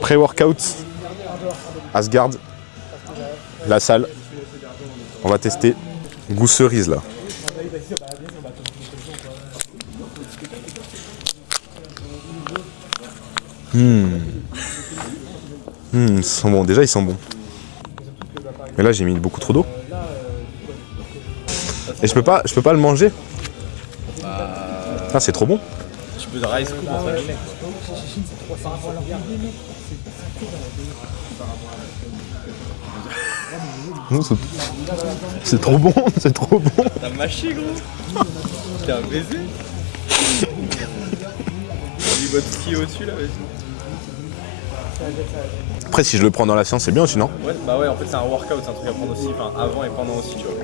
Pré-workout, Asgard, la salle. On va tester goût cerise là. Ils sont bons, déjà ils sont bons. Mais là j'ai mis beaucoup trop d'eau. Et je peux pas le manger. Ah c'est trop bon. Tu peux de rice cook en fait. C'est trop bon, c'est trop bon. T'as mâché gros. T'es un baiser. Il va te skier au-dessus là, vas-y. Après si je le prends dans la séance c'est bien aussi non? Ouais, bah ouais en fait c'est un workout, c'est un truc à prendre aussi, enfin avant et pendant aussi tu vois.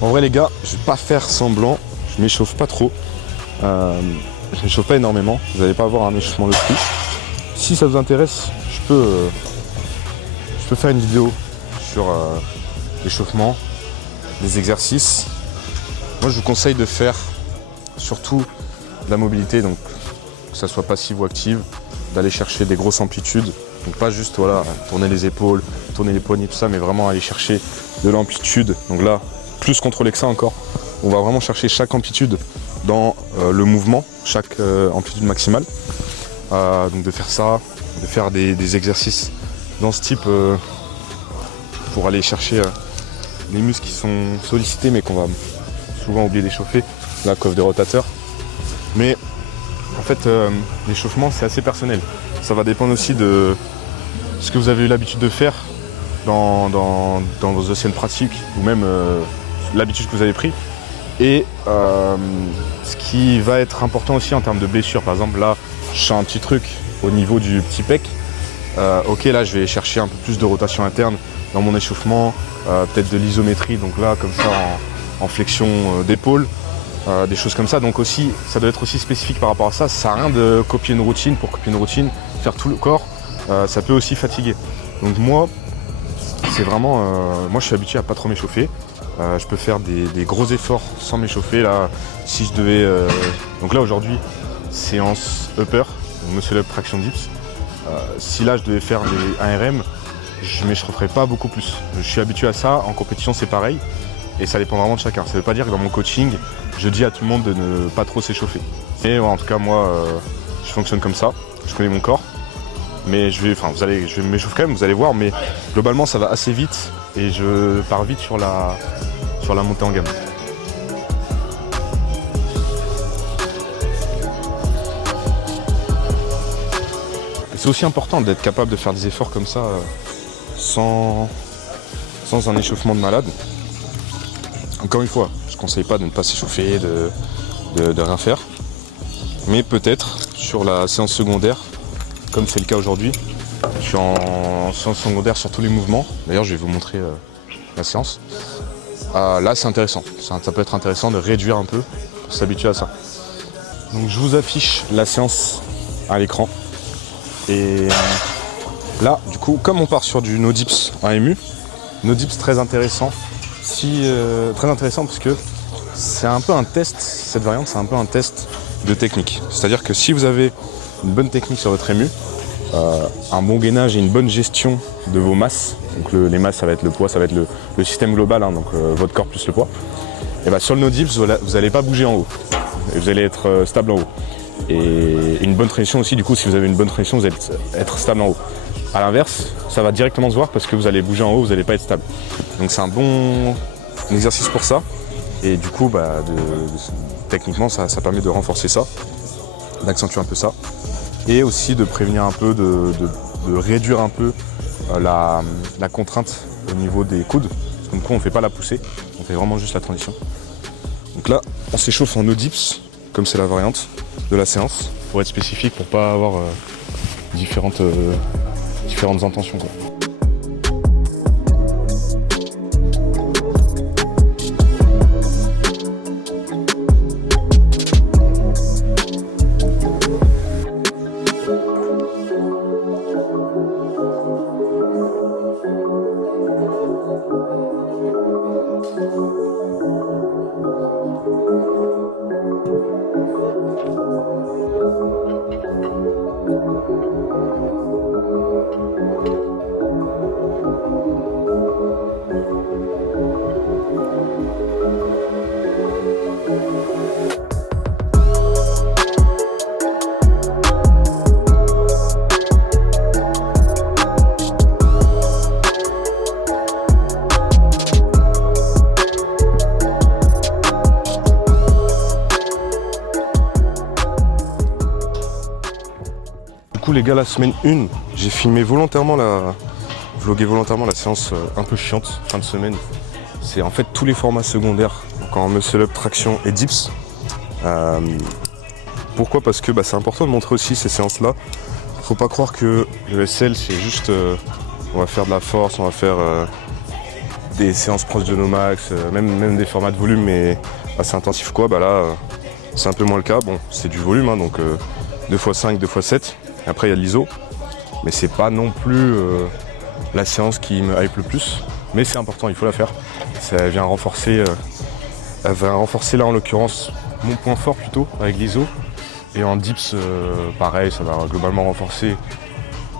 En vrai les gars, je vais pas faire semblant, je m'échauffe pas trop. Je m'échauffe pas énormément, vous n'allez pas avoir un échauffement de fou. Si ça vous intéresse, je peux faire une vidéo sur l'échauffement, les exercices. Moi je vous conseille de faire surtout de la mobilité, donc que ça soit passive ou active, d'aller chercher des grosses amplitudes. Donc pas juste voilà, tourner les épaules, tourner les poignets, tout ça, mais vraiment aller chercher de l'amplitude. Donc là, plus contrôler que ça encore. On va vraiment chercher chaque amplitude dans le mouvement, chaque amplitude maximale. Donc de faire ça, de faire des exercices dans ce type pour aller chercher les muscles qui sont sollicités mais qu'on va souvent oublier d'échauffer, la coiffe des rotateurs. Mais en fait l'échauffement c'est assez personnel. Ça va dépendre aussi de ce que vous avez eu l'habitude de faire dans vos anciennes pratiques ou même l'habitude que vous avez pris. Et ce qui va être important aussi en termes de blessure, par exemple là je sens un petit truc au niveau du petit pec, ok là je vais chercher un peu plus de rotation interne dans mon échauffement, peut-être de l'isométrie, donc là comme ça en flexion d'épaule, des choses comme ça, donc aussi ça doit être aussi spécifique par rapport à ça. Ça sert à rien de copier une routine pour copier une routine, faire tout le corps, ça peut aussi fatiguer. Donc moi c'est vraiment, moi je suis habitué à pas trop m'échauffer. Je peux faire des gros efforts sans m'échauffer. Là, si je devais, donc là aujourd'hui, séance upper, muscle up traction dips. Si là je devais faire des ARM, je m'échaufferais pas beaucoup plus. Je suis habitué à ça. En compétition c'est pareil, et ça dépend vraiment de chacun. Ça veut pas dire que dans mon coaching, je dis à tout le monde de ne pas trop s'échauffer. Et ouais, en tout cas moi, je fonctionne comme ça. Je connais mon corps, mais je vais m'échauffer quand même. Vous allez voir, mais globalement ça va assez vite. Et je pars vite sur la montée en gamme. C'est aussi important d'être capable de faire des efforts comme ça sans un échauffement de malade. Encore une fois, je ne conseille pas de ne pas s'échauffer, de rien faire. Mais peut-être sur la séance secondaire, comme c'est le cas aujourd'hui, je suis en séance secondaire sur tous les mouvements. D'ailleurs, je vais vous montrer la séance. Là, c'est intéressant. Ça peut être intéressant de réduire un peu pour s'habituer à ça. Donc, je vous affiche la séance à l'écran. Et là, du coup, comme on part sur du no dips en MU, no dips très intéressant. Très intéressant parce que c'est un peu un test. Cette variante, c'est un peu un test de technique. C'est-à-dire que si vous avez une bonne technique sur votre MU, un bon gainage et une bonne gestion de vos masses, donc les masses ça va être le poids, ça va être le système global, hein, donc votre corps plus le poids, et bah sur le no dips vous n'allez pas bouger en haut, et vous allez être stable en haut. Et une bonne transition aussi, du coup si vous avez une bonne transition vous allez être stable en haut. A l'inverse, ça va directement se voir parce que vous allez bouger en haut, vous n'allez pas être stable. Donc c'est un bon exercice pour ça, et du coup techniquement ça permet de renforcer ça, d'accentuer un peu ça. Et aussi de prévenir un peu, de réduire un peu la contrainte au niveau des coudes. Parce que du coup, on ne fait pas la poussée, on fait vraiment juste la transition. Donc là, on s'échauffe en no dips, comme c'est la variante de la séance, pour être spécifique, pour pas avoir différentes intentions, quoi. les gars, la semaine 1, j'ai filmé vlogué volontairement la séance un peu chiante, fin de semaine. C'est en fait tous les formats secondaires, donc en muscle-up, traction et dips. Pourquoi? Parce que c'est important de montrer aussi ces séances-là. Faut pas croire que le SL c'est juste on va faire de la force, on va faire des séances proches de nos max, même des formats de volume mais assez intensifs quoi. Là c'est un peu moins le cas. Bon, c'est du volume hein, donc 2x5, 2x7. Après il y a de l'ISO, mais c'est pas non plus la séance qui me hype le plus. Mais c'est important, il faut la faire. Ça vient renforcer, elle va renforcer là en l'occurrence mon point fort plutôt avec l'ISO. Et en dips, pareil, ça va globalement renforcer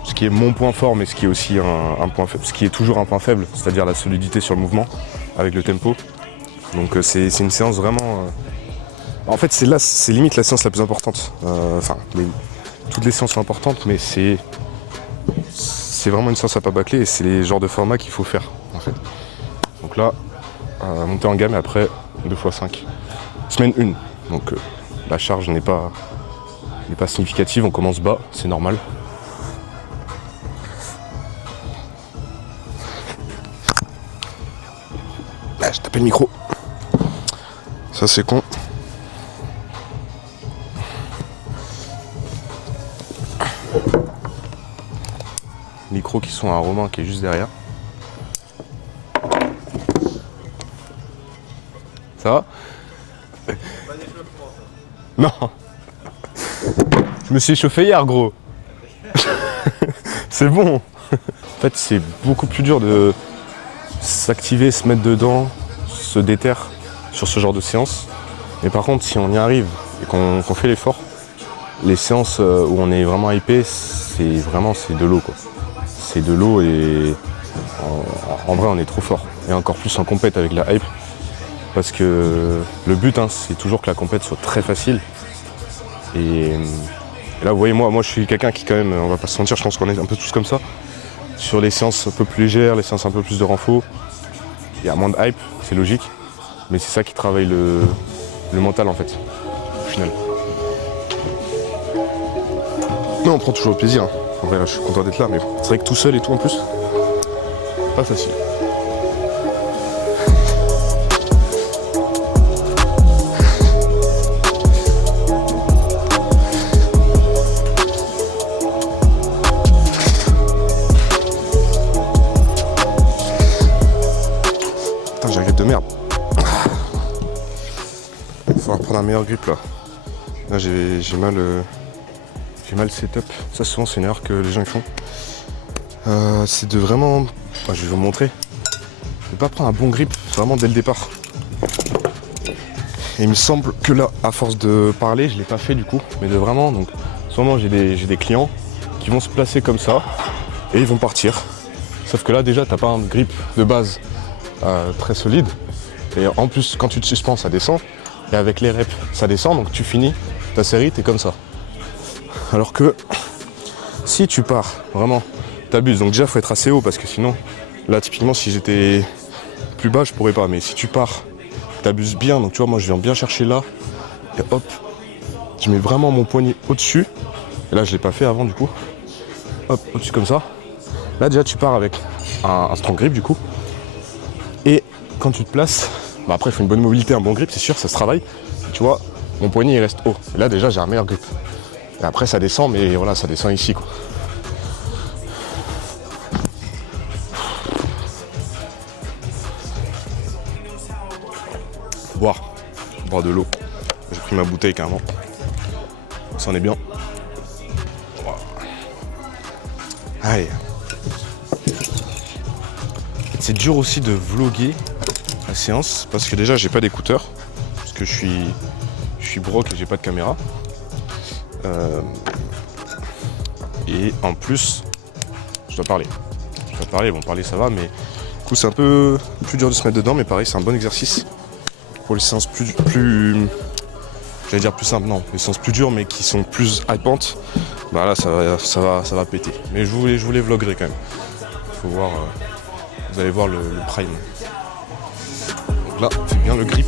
ce qui est mon point fort, mais ce qui est aussi un point faible, ce qui est toujours un point faible, c'est-à-dire la solidité sur le mouvement avec le tempo. Donc c'est une séance vraiment. En fait, c'est limite la séance la plus importante. Toutes les séances sont importantes, mais c'est vraiment une séance à pas bâcler et c'est les genres de formats qu'il faut faire en fait. Donc là, monter en gamme et après 2x5. Semaine 1. Donc la charge n'est pas significative, on commence bas, c'est normal. Je tapais le micro. Ça c'est con. Micros qui sont à Romain qui est juste derrière. Ça va? Non. Je me suis échauffé hier gros. C'est bon. En fait c'est beaucoup plus dur de s'activer, se mettre dedans, se déterre sur ce genre de séance. Mais par contre si on y arrive et qu'on fait l'effort, les séances où on est vraiment hypé, c'est de l'eau quoi. C'est de l'eau et en vrai on est trop fort. Et encore plus en compète avec la hype. Parce que le but c'est toujours que la compète soit très facile. Et là vous voyez moi je suis quelqu'un qui quand même, on va pas se mentir, je pense qu'on est un peu tous comme ça. Sur les séances un peu plus légères, les séances un peu plus de renfort, il y a moins de hype, c'est logique. Mais c'est ça qui travaille le mental en fait, au final. Non, on prend toujours le plaisir. En vrai là je suis content d'être là, mais c'est vrai que tout seul et tout en plus, pas facile. Putain, j'ai un grip de merde. Il faudra prendre un meilleur grip là. Là j'ai mal le setup. Ça souvent c'est une erreur que les gens ils font. C'est de vraiment, je vais vous montrer, de pas prendre un bon grip vraiment dès le départ. Et il me semble que là, à force de parler, je l'ai pas fait du coup, mais de vraiment, donc souvent j'ai des clients qui vont se placer comme ça et ils vont partir. Sauf que là déjà t'as pas un grip de base très solide. Et en plus quand tu te suspends ça descend. Et avec les reps ça descend, donc tu finis ta série, t'es comme ça. Alors que si tu pars vraiment, t'abuses. Donc déjà faut être assez haut parce que sinon, là typiquement si j'étais plus bas je pourrais pas. Mais si tu pars, t'abuses bien. Donc tu vois moi je viens bien chercher là. Et hop, je mets vraiment mon poignet au-dessus. Et là je l'ai pas fait avant du coup. Hop, au-dessus comme ça. Là déjà tu pars avec un strong grip du coup. Et quand tu te places, après il faut une bonne mobilité, un bon grip, c'est sûr, ça se travaille. Tu vois, mon poignet il reste haut. Et là déjà j'ai un meilleur grip. Et après ça descend, mais voilà, ça descend ici quoi. Boire de l'eau. J'ai pris ma bouteille carrément. Ça en est bien. Allez. C'est dur aussi de vlogger la séance parce que déjà j'ai pas d'écouteurs. Parce que je suis broke et j'ai pas de caméra. Et en plus, je dois parler. Bon parler ça va, mais du coup c'est un peu plus dur de se mettre dedans, mais pareil c'est un bon exercice pour les séances plus j'allais dire plus simples, non, les séances plus dures mais qui sont plus hypantes. Bah là ça va péter. Mais je vous les vloggerai quand même. Faut voir, vous allez voir le prime. Donc là, fais bien le grip.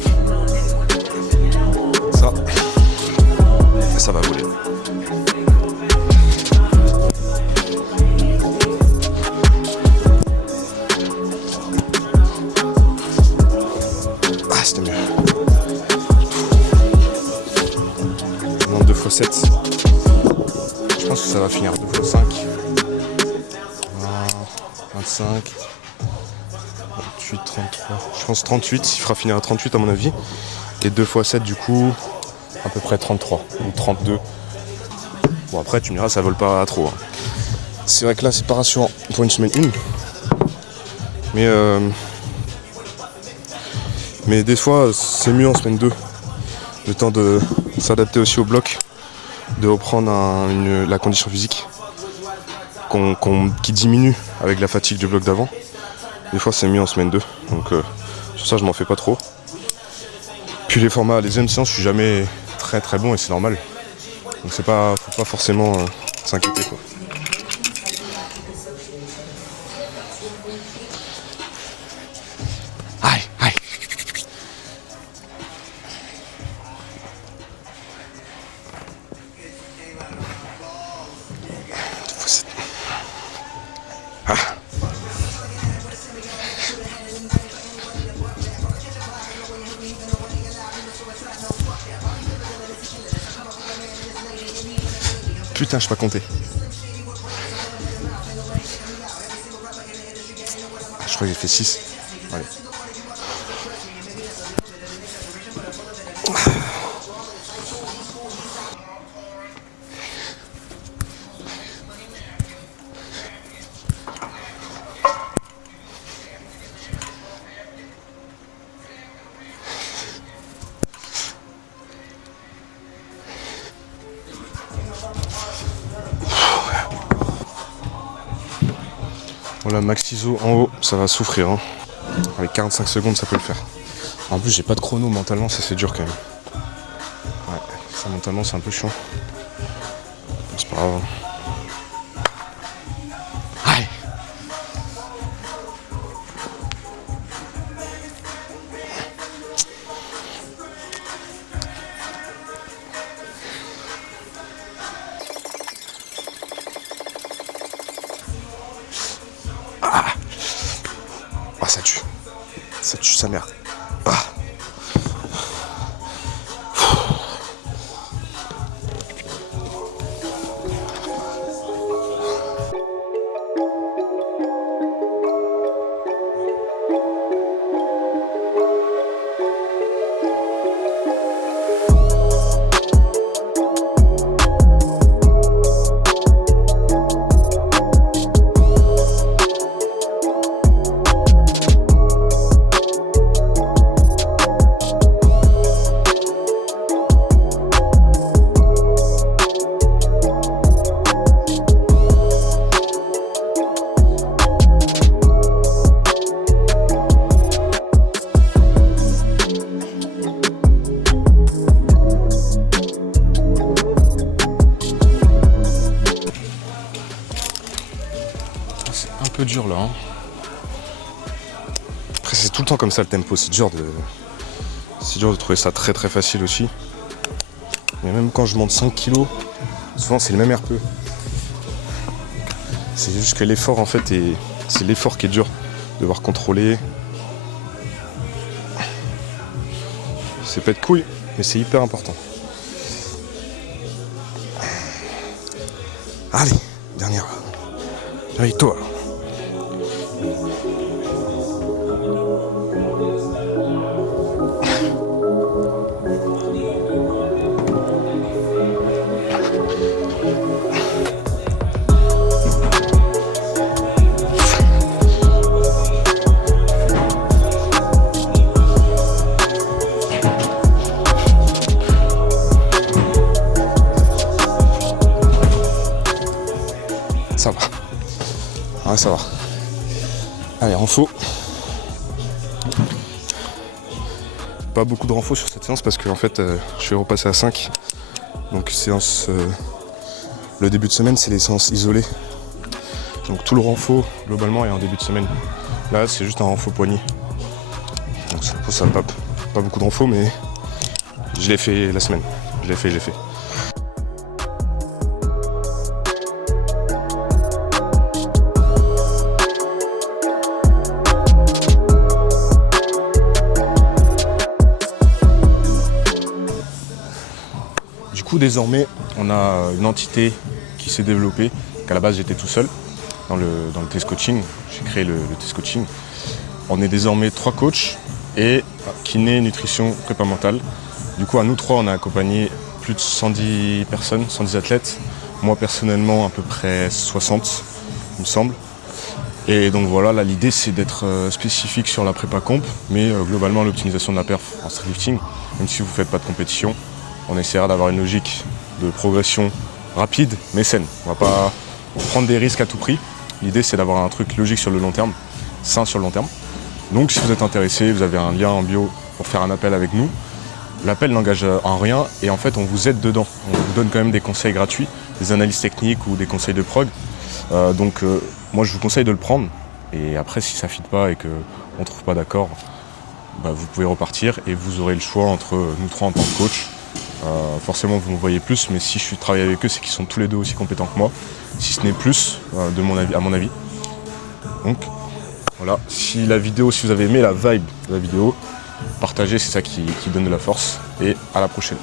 Ça va voler. c'était mieux. Non, 2 x 7. Je pense que ça va finir 2 x 5. 25. 38, 33. Je pense 38. Il fera finir à 38 à mon avis. Et 2 x 7 du coup, à peu près 33 ou 32. Bon après tu me diras ça vole pas trop. Hein. C'est vrai que là c'est pas rassurant pour une semaine 1. Mais des fois c'est mieux en semaine 2. Le temps de s'adapter aussi au bloc, de reprendre la condition physique qui diminue avec la fatigue du bloc d'avant. Des fois c'est mieux en semaine 2. Donc sur ça je m'en fais pas trop. Puis les formats, les deuxième séances, je suis jamais très très bon et c'est normal. Donc faut pas forcément s'inquiéter quoi. Aïe, aïe. Ah. Putain, je peux pas compter. Je crois que j'ai fait 6. Allez. Voilà, max ISO en haut, ça va souffrir. Hein. Avec 45 secondes, ça peut le faire. En plus, j'ai pas de chrono mentalement, ça c'est dur quand même. Ouais, ça mentalement, c'est un peu chiant. C'est pas grave. Allez. Ah, ça tue. Ça tue sa mère. Ah. Peu dur là. Hein. Après c'est tout le temps comme ça le tempo, c'est dur de trouver ça très très facile aussi. Mais même quand je monte 5 kilos, souvent c'est le même RPE. C'est juste que l'effort en fait c'est l'effort qui est dur. Devoir contrôler. C'est pas de couilles, mais c'est hyper important. Allez, dernière. Avec toi. Ça va. Ouais, ça va. Allez, renfo. Pas beaucoup de renfo sur cette séance parce que en fait, je vais repasser à 5. Donc séance. Le début de semaine, c'est les séances isolées. Donc tout le renfo, globalement, est en début de semaine. Là, c'est juste un renfo poignet. Donc ça va pas beaucoup de renfo, mais je l'ai fait la semaine. Je l'ai fait. coup, désormais, on a une entité qui s'est développée, qu'à la base, j'étais tout seul dans le test coaching. J'ai créé le test coaching. On est désormais 3 coachs et kiné, nutrition, prépa mentale. Du coup, à nous 3, on a accompagné plus de 110 personnes, 110 athlètes. Moi, personnellement, à peu près 60, il me semble. Et donc voilà, là, l'idée, c'est d'être spécifique sur la prépa comp, mais globalement, l'optimisation de la perf en streetlifting. Même si vous ne faites pas de compétition, on essaiera d'avoir une logique de progression rapide, mais saine. On ne va pas prendre des risques à tout prix. L'idée, c'est d'avoir un truc logique sur le long terme, sain sur le long terme. Donc, si vous êtes intéressé, vous avez un lien en bio pour faire un appel avec nous. L'appel n'engage en rien et en fait, on vous aide dedans. On vous donne quand même des conseils gratuits, des analyses techniques ou des conseils de prog. Donc, moi, je vous conseille de le prendre. Et après, si ça ne fit pas et qu'on ne trouve pas d'accord, bah, vous pouvez repartir et vous aurez le choix entre nous 3 en tant que coach. Forcément, vous me voyez plus, mais si je suis travaillé avec eux, c'est qu'ils sont tous les 2 aussi compétents que moi, si ce n'est plus, à mon avis. Donc, voilà. Si vous avez aimé la vibe de la vidéo, partagez, c'est ça qui donne de la force. Et à la prochaine.